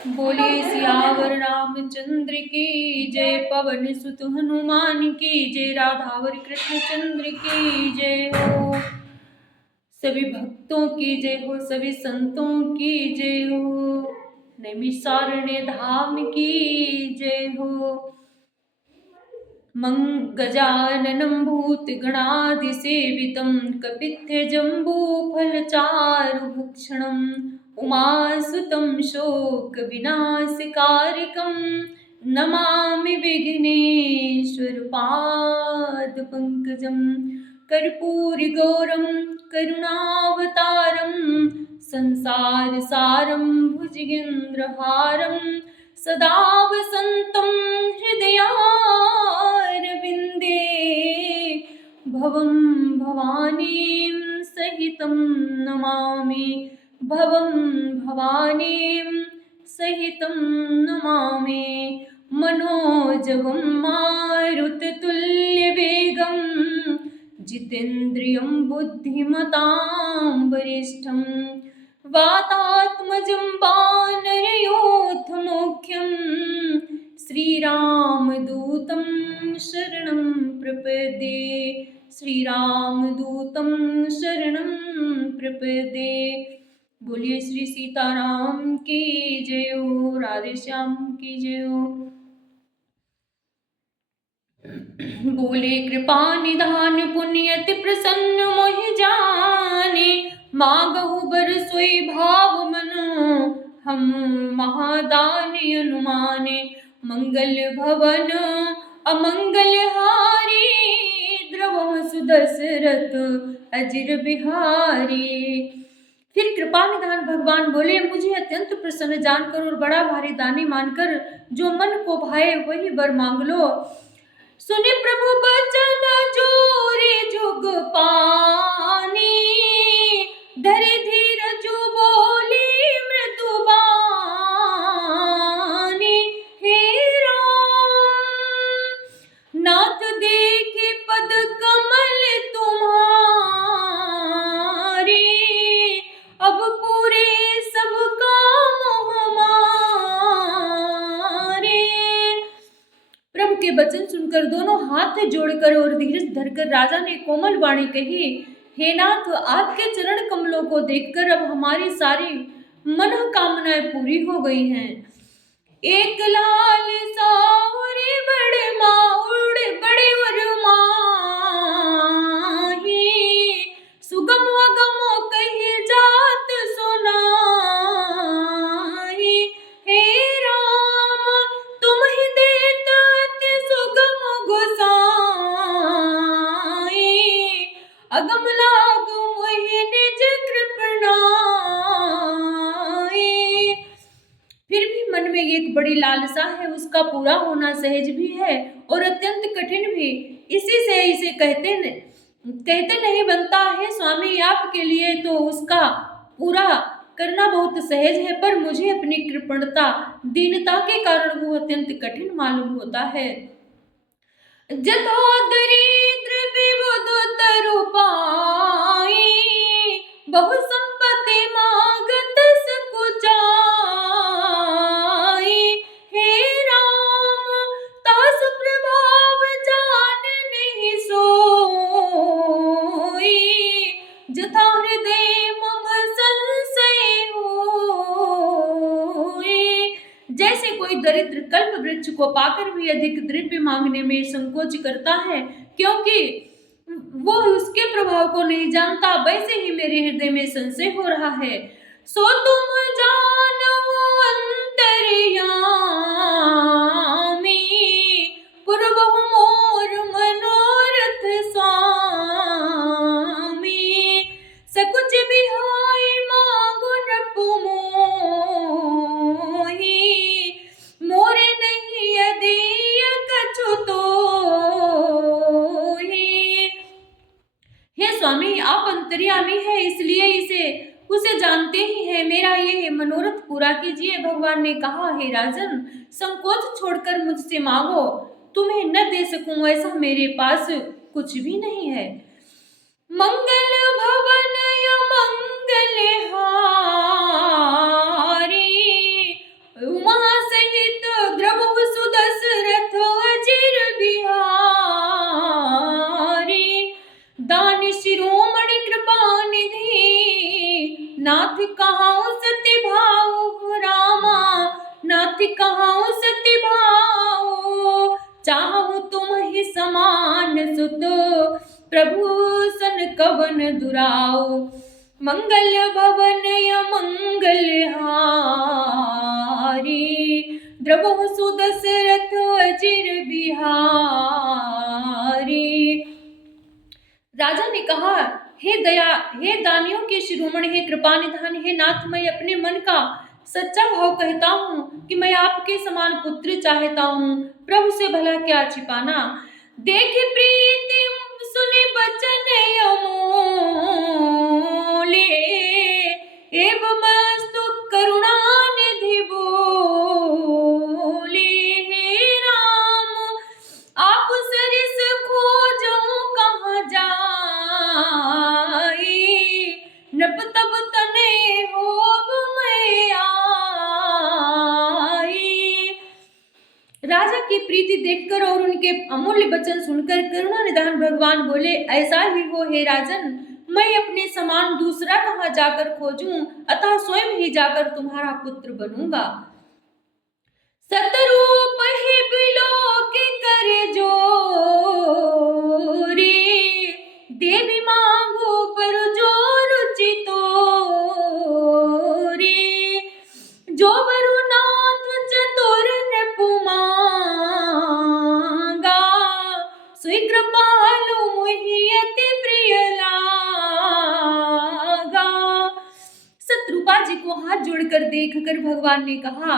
बोले सियावर रामचंद्र की जय, पवन सुत हनुमान की जय, राधावर कृष्ण चंद्र की जय हो। सभी भक्तों की जय हो, सभी संतों की जय हो, नैमिषारण्य धाम की जय हो। गजाननं भूतगणाधिसेवितं कपित्थजम्बूफलचारुभक्षणम् उमासुतं शोकविनाशकारिकं नमामि विघ्नेश्वरपादपङ्कजम्। कर्पूरिगौरं करुणावतारं संसारसारं भुजगेन्द्रहारं सदा वसन्तं हृदयारविन्दे भवं भवानीं सहितं नमामि, भवं भवानीं सहितं नमामि। मनोजवं मारुततुल्यवेगं जितेन्द्रियं बुद्धिमतां वरिष्ठं वातात्मजं वानरयूथमुख्यं श्रीरामदूतं शरणं प्रपद्ये, श्रीरामदूतं शरणं प्रपद्ये। बोलिए श्री सीताराम की जय हो, राधे श्याम की जय हो। बोले कृपा निधान पुण्यति प्रसन्न मोहि जाने, मागहु बर सोई भाव मनो हम महादानी अनुमाने। मंगल भवन अमंगल हारी, द्रवहु सुदशरथ अजिर बिहारी। फिर कृपा निधान भगवान बोले, मुझे अत्यंत प्रसन्न जानकर और बड़ा भारी दानी मानकर जो मन को भाए वही वर मांग लो। सुने प्रभु बचन जोरे जुग पानी, धरे धीर जो बोली मृदुबानी। हे राम नाथ देखे पद कमल तुम्हारे, अब पूरे सब काम हमारे। प्रभु के वचन सुनकर दोनों हाथ जोड़कर और धीरज धरकर राजा ने कोमल वाणी कही, हे नाथ आपके चरण कमलों को देखकर अब हमारी सारी मनोकामनाएं पूरी हो गई हैं। एक लाल सावरे बड़े वर माही, सुगम वगम कही जात सुनाही। हे राम तुम ही देत अति सुगम गोसाई, अगम लागु मोहि निज कृपणाई। फिर भी मन में एक बड़ी लालसा है, उसका पूरा होना सहज भी है और अत्यंत कठिन भी। इसी से इसे कहते नहीं बनता है स्वामी, आपके लिए तो उसका पूरा करना बहुत सहज है, पर मुझे अपनी कृपणता दीनता के कारण वो अत्यंत कठिन मालूम होता है। जथा दरिद्र विबुध तरु पाई, बहु संपत्ति मागत सकुचाई। हे राम तास प्रभाव जान नहीं सोई, जथा हृदय मम संशय होई। जैसे कोई दरिद्र कल्प वृक्ष को पाकर भी अधिक द्रव्य मांगने में संकोच करता है, क्योंकि वो उसके प्रभाव को नहीं जानता, वैसे ही मेरे हृदय में संशय हो रहा है। सो तुम जानो अंतर्यामी, पुरबहु मोर मनोरथ स्वामी। सकुच बिहाई मांगो नृप मोहि, मोरे नहीं यदि कछु तोहि। हे स्वामी आप अंतर्यामी है, इसलिए उसे जानते ही है, मेरा ये मनोरथ पूरा कीजिए। भगवान ने कहा, हे राजन संकोच छोड़कर मुझसे मांगो, तुम्हें न दे सकूं ऐसा मेरे पास कुछ भी नहीं है। मंगल भवन या मंगल हारी, दुराओ। मंगल भवन अमंगल हारी, द्रवहु सुदशरथ अजिर बिहारी। राजा ने कहा, हे दानियों के शिरोमणि, हे कृपा निधान, हे नाथ, मैं अपने मन का सच्चा भाव कहता हूँ कि मैं आपके समान पुत्र चाहता हूँ। प्रभु से भला क्या छिपाना। देखे प्रीति सुने बचन अमोले, एवं मस्तु करुणा निधि बोले। हे राम आप सरिस खोजो कहाँ जाई, नप तब तने होब मैं आई। राजा की प्रीति देखकर और उनके अमूल्य वचन सुनकर करुणा निधान भगवान बोले, ऐसा ही हो हे राजन, मैं अपने समान दूसरा कहाँ जाकर खोजूं, अतः स्वयं ही जाकर तुम्हारा पुत्र बनूंगा। सतरूप ही बिलोक करे जोरी, देवी मांगो पर जो रुचि तोरी। जो वरुनाथ चतुर नपुमांगा, सुई कृपालु मुहि अति प्रिय लागा। शत्रुपा जी को हाथ जोड़कर देखकर भगवान ने कहा,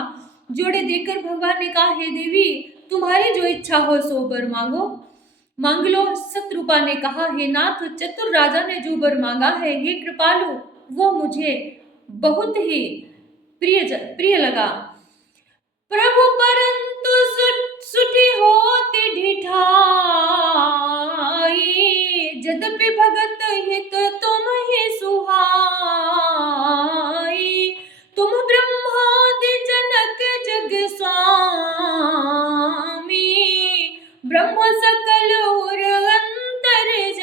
जोड़े देखकर भगवान ने कहा, हे देवी तुम्हारी जो इच्छा हो सो वर मांगो, मांग लो। शत्रुपा ने कहा, हे नाथ चतुर राजा ने जो वर मांगा है, हे कृपालु वो मुझे बहुत ही प्रिय लगा। प्रभु परंतु सुठी होती ढिठाई, यद्यपि भगत हित तुम ही सुहाई। तुम ब्रह्मादि जनक जग स्वामी, ब्रह्म सकल और अंतर्यामी।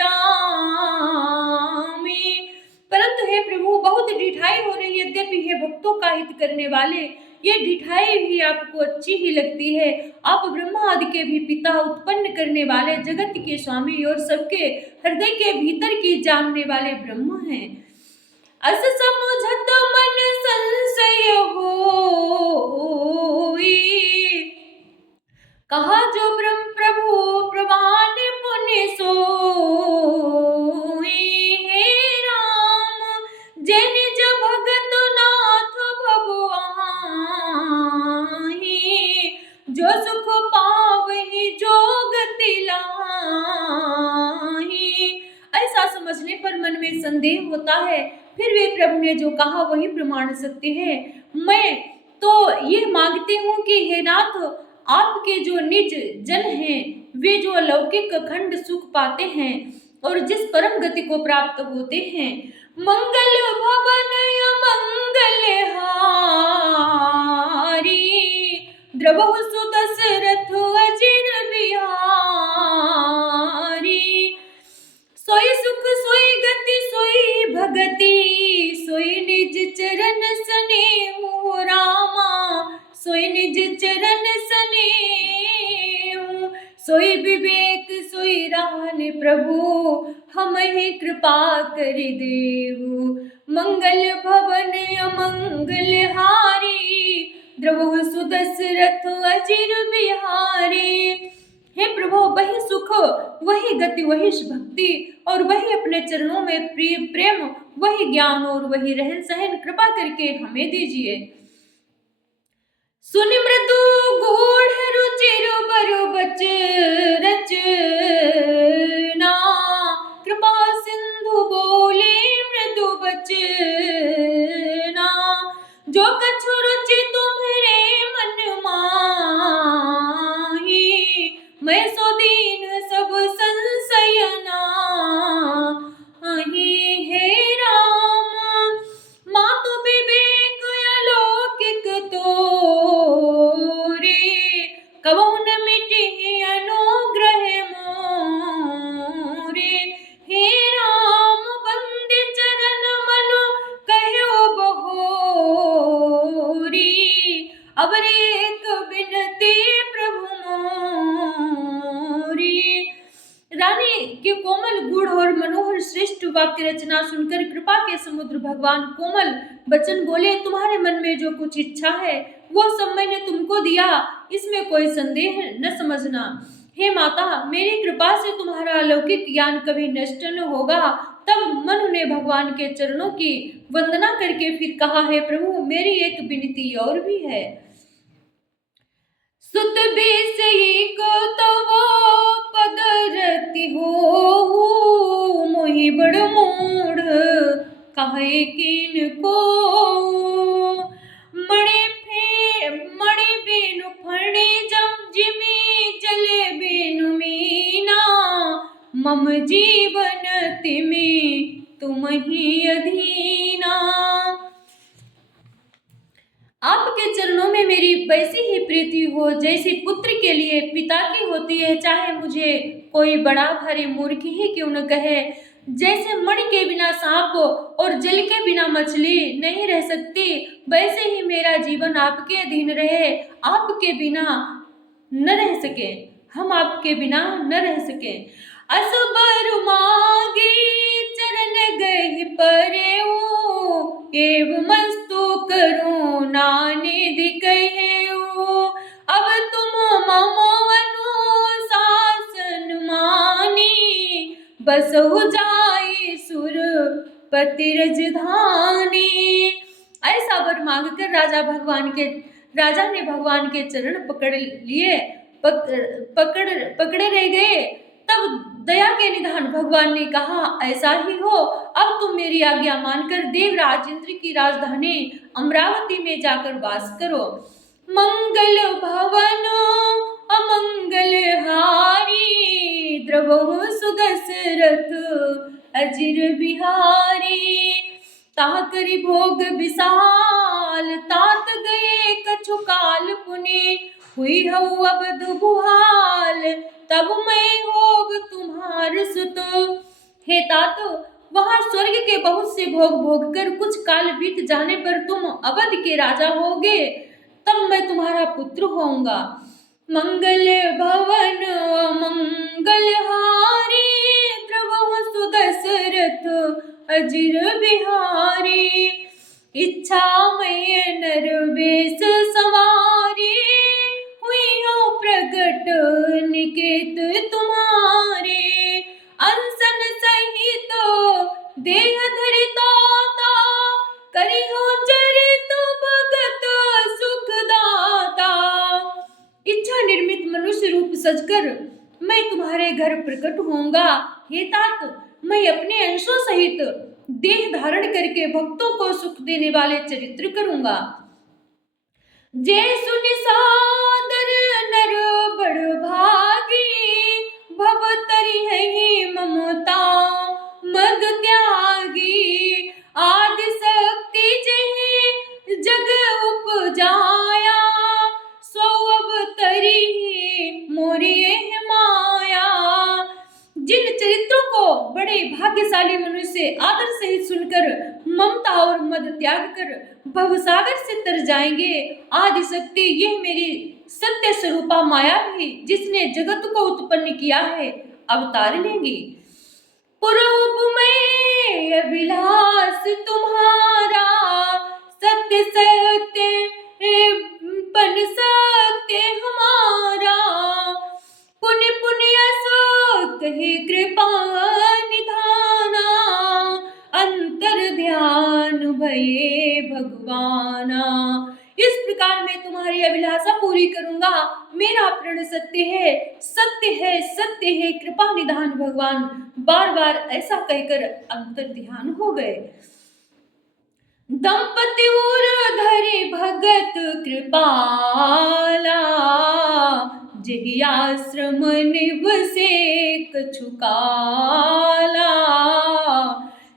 परंतु हे प्रभु बहुत ढिठाई हो रही, यद्यपि हे भक्तों का हित करने वाले, ये ढिठाई भी आपको अच्छी ही लगती है। आप ब्रह्मा आदि के भी पिता, उत्पन्न करने वाले, जगत के स्वामी और सबके हृदय के भीतर की जानने वाले ब्रह्म हैं। अस समुझत मन संशय होई, कहा जो ब्रह्म प्रभु प्रवान पुण्य सोई। हे राम जय निज भगत नाथ भगवाही, जो सुख पावहि जो गति लाही। ऐसा समझने पर मन में संदेह होता है, फिर वे प्रभु ने जो कहा वही प्रमाण सत्य है। मैं तो ये मांगती हूँ कि हे नाथ आपके जो निज जन हैं वे जो अलौकिक अखंड सुख पाते हैं और जिस परम गति को प्राप्त होते हैं, मंगल भवन अमंगल हारी, द्रवहु सुदशरथ अजिर बिहारी। सोई सुख सोई गति सोई भगति, सोई निज चरण स्नेहु रामा, सोई निज चरण स्नेहु। सोई विवेक सोई रहन प्रभु, हम ही कृपा कर देहु। मंगल भवन अमंगल हारी, द्रवहु सुदशरथ अजिर बिहारी। हे प्रभु वही सुख वही गति वही भक्ति और वही अपने चरणों में प्रेम वही ज्ञान और वही रहन सहन कृपा करके हमें दीजिए। सुन मृदु गूढ़ रुचिर बरु बच रचना, कृपा सिंधु बोले मृदु बचना। जो कछु रुचि तुम्हारे मन माही, मैं सो दीन सब संशय नाहि। हे राम मातु विवेक अलौकिक तोरे, कबहु न मिटे अनुग्रह मोरे। हे राम बंदे चरण मनु कहो बहोरी, अब एक बिनती प्रभु मोरी। रानी के कोमल गुण और मनोहर श्रेष्ठ वाक्य रचना सुनकर कृपा के समुद्र भगवान कोमल वचन बोले, तुम्हारे मन में जो कुछ इच्छा है वो सब मैंने तुमको दिया, इसमें कोई संदेह न समझना। हे माता, मेरी कृपा से तुम्हारा अलौकिक ज्ञान कभी नष्ट न होगा। तब मनु ने भगवान के चरणों की वंदना करके फिर कहा, है प्रभु, मेरी एक विनती और भी है। सुत बेसई को तो वो पदरती हो, मोहि बड़ मूढ़ कहे किन को। मणि बेनु फणे जम जिमी जले बेनु मीना, मम जीवन तिमि तुम ही अधीना। आपके चरणों में मेरी वैसी ही प्रीति हो जैसी पुत्र के लिए पिता की होती है, चाहे मुझे कोई बड़ा भारी मूर्ख ही क्यों न कहे। जैसे मणि के बिना सांप और जल के बिना मछली नहीं रह सकती, वैसे ही मेरा जीवन आपके अधीन रहे, आपके बिना न रह सके, हम आपके बिना न रह सके। असबर मागी चरण गए परे एव मस्तु करो नानिधि कहे। अब तुम मम अनुशासन मानी, बसहु जाई सुर पति रजधानी। ऐसा वर मांगकर राजा ने भगवान के चरण पकड़ लिए, पकड़े रह गए। तब दया के निधान भगवान ने कहा, ऐसा ही हो, अब तुम मेरी आज्ञा मानकर देवराज इंद्र की राजधानी अमरावती में जाकर वास करो। मंगल भवन अमंगल हारी, द्रवहु सुदशरथ अजिर बिहारी। ताह करि भोग विशाल, तात गए कछु काल पुनि, हुई हऊ अब दुबुहाल, तब मैं होब तुम्हार सुत। हे तात, वहां स्वर्ग के बहुत से भोग भोग कर कुछ काल बीत जाने पर तुम अवध के राजा होगे, तब मैं तुम्हारा पुत्र होऊंगा। मंगल भवन मंगल हारी, द्रवहु सुदशरथ अजिर बिहारी। इच्छा मैं नरवेश सवारी, हुई हो प्रगट निकेत तुम्हारे। अनशन सहित देह धरिता, करी हो चरित भगत सुखदाता। इच्छा निर्मित मनुष्य रूप सजकर मैं तुम्हारे घर प्रकट होऊंगा। हे तात, मैं अपने अंशों सहित देह धारण करके भक्तों को सुख देने वाले चरित्र करूंगा। जय सुनि सादर नर बड़ भागी, भव तरि है ममता मग त्यागी। आदि शक्ति जय जग उपजाया, सो अवतरी मोरी माया। जिन चरित्रों को बड़े भाग्यशाली मनुष्य आदर सहित सुनकर ममता और मद त्याग कर भवसागर से तर जाएंगे, आदि शक्ति यह मेरी सत्य स्वरूपा माया भी जिसने जगत को उत्पन्न किया है अवतार लेंगी। पूर्व में अभिलाष तुम्हारा, सत्य सत्य पन सत्य हमारा। पुण्य पुण्य सो कहे कृपा निधाना, अंतर ध्यान भये भगवाना। इस प्रकार मैं तुम्हारी अभिलाषा पूरी करूंगा। मेरा प्रण सत्य है, सत्य है, सत्य है, कृपा निधान भगवान। बार बार ऐसा कहकर अंतर ध्यान हो गए। दंपति उर धरे भगत कृपाला, जहि आश्रम निवसे कछु काला।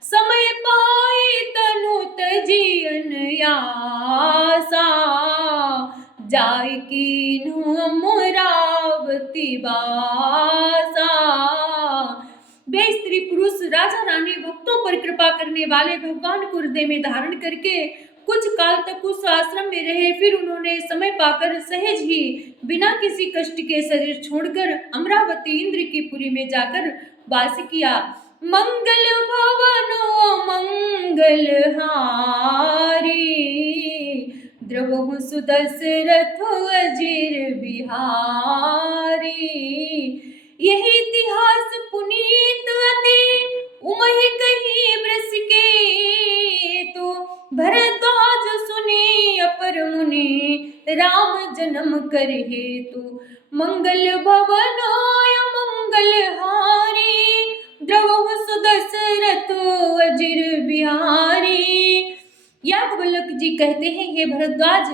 समय पाई तनु तजी अनयासा, जाय कीन्हु अमरावती बासा। वे स्त्री पुरुष राजा रानी भक्तों पर कृपा करने वाले भगवान को हृदय में धारण करके कुछ काल तक उस आश्रम में रहे। फिर उन्होंने समय पाकर सहज ही बिना किसी कष्ट के शरीर छोड़कर अमरावती इंद्र की पुरी में जाकर वास किया। मंगल भवनो मंगलहारी, द्रवहु सुदशरथ अजिर बिहारी। यही इतिहास पुनीत अति उमहि कही वृष के, तो भरद्वाज सुने अपर मुनि राम जन्म कर हेतु। मंगल भवनाय मंगलहारी, द्रवहु सुदशरथ अजिर बिहारी। याज्ञवल्क्य जी कहते हैं, हे भरद्वाज,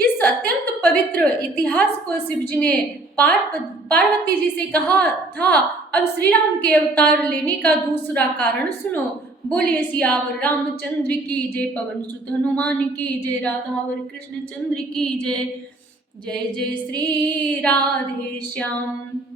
इस अत्यंत पवित्र इतिहास को शिव जी ने पार्वती जी से कहा था। अब श्री राम के अवतार लेने का दूसरा कारण सुनो। बोलिए सियावर रामचंद्र की जय, पवन सुत हनुमान की जय, राधावर कृष्ण चंद्र की जय। जय जय श्री राधे श्याम।